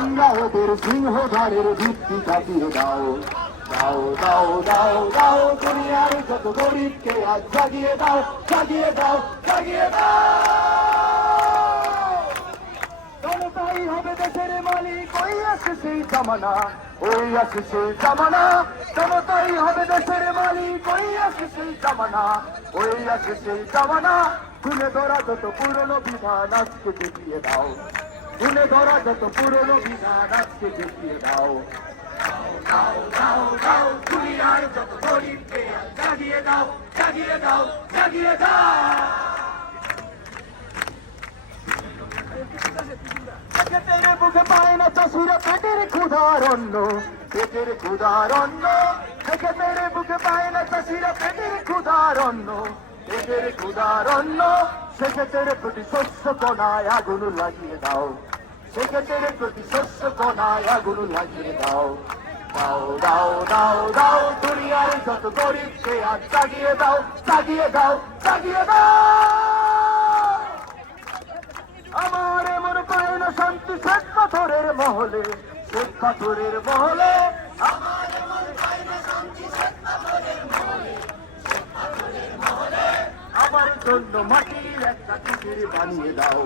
তোমরা ওদের সিংহধারের ভিত্তি কাটিয়ে দাও। দাও দাও দাও দাও, দুনিয়ার যত গরিবকে আজ জাগিয়ে দাও জাগিয়ে দাও জাগিয়ে দাও। জনতাই হবে দেশের মালিক, ওই আছে সেই জামানা, ওই আছে সেই জামানা। জনতাই হবে দেশের মালিক, ওই আছে সেই জামানা, ওই আছে সেই জামানা। তুলে ধরা যত পুরনো বিধান, আজকে দেখিয়ে দাও। তুলে ধরা যত পুরনো বিধান আজকে দেখিয়ে দাও। দাও দাও দাও দুনিয়ার যত গরিবকে জাগিয়ে দাও জাগিয়ে দাও জাগিয়ে দাও পায় না চাষিরা পেটের ক্ষুধার অন্ন। পেটের ক্ষুধার অন্ন। পেটের বুকে পায় না চাষিরা পেটের ক্ষুধার অন্ন। পেটের ক্ষুধার অন্ন। সেক্ষেত্রে প্রতি শস্য কণায় আগুন লাগিয়ে দাও। সেক্ষেত্রে প্রতি শস্য কণায় আগুন লাগিয়ে দাও দাও দাও দাও দাও দুনিয়ার যত গরিবকে আজ জাগিয়ে দাও জাগিয়ে দাও জাগিয়ে দাও আমার এমন পায় না শান্তি শেখ পাথরের মহলে শেখ পাথরের মহলে আমার জন্য মাটির একটা বানিয়ে দাও।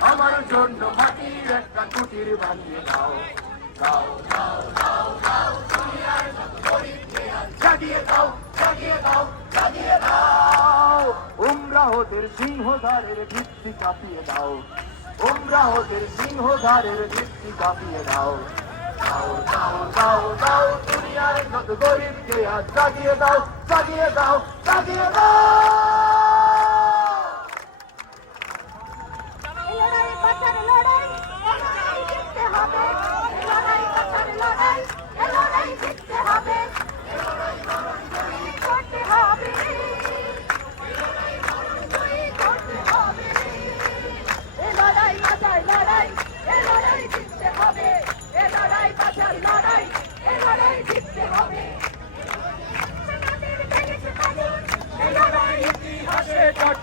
আমার জন্য মাটির একটা কুটির বানিয়ে দাও। দাও দাও দাও দাও জাগিয়ে দাও দাও, জাগিয়ে দাও। উমরাহদের সিংহধারের ভিত্তি কাঁপিয়ে দাও। উমরাহদের সিংহধারের ভিত্তি কাঁপিয়ে দাও। দাও দাও দাও দাও দুনিয়ার যত গরিবকে আজ জাগিয়ে দাও জাগিয়ে দাও জাগিয়ে দাও।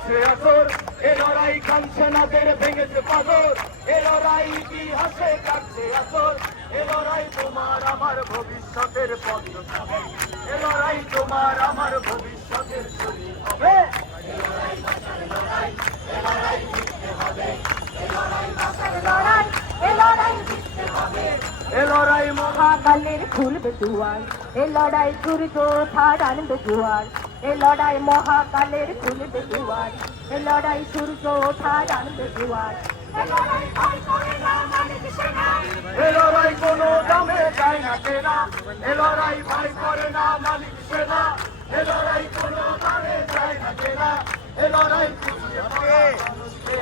কাটছে আসর এ লড়াই কাঞ্চনাদের ভেঙেছে পাথর এ লড়াই ইতিহাসে কাটছে আসর এ লড়াই তোমার আমার ভবিষ্যতের পথ হবে এ লড়াই তোমার আমার ভবিষ্যতের ছবি হবে। লড়াই এ লড়াই জিততে হবে এ লড়াই মহা মহাকালের খুলবে দুয়ার এ লড়াই সূর্য ওঠার আনবে জোয়ার এ লড়াই মহাকালের ফুল দুয়ার এ লড়াই সূর্য ওঠার আনবে দুয়ার এ লড়াই দামে যায় না কেনা এ ভাই করে না মালিক সেনা এ লড়াই দামে যায় না কেনা এ লড়াই মানুষকে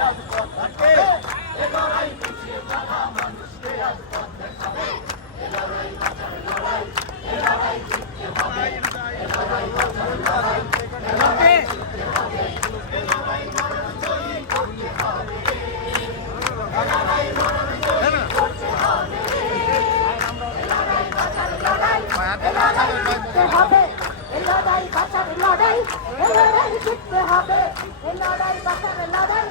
হবে লড়াই বাঁচার লড়াই জিততে হবে লড়াই বাঁচার লড়াই।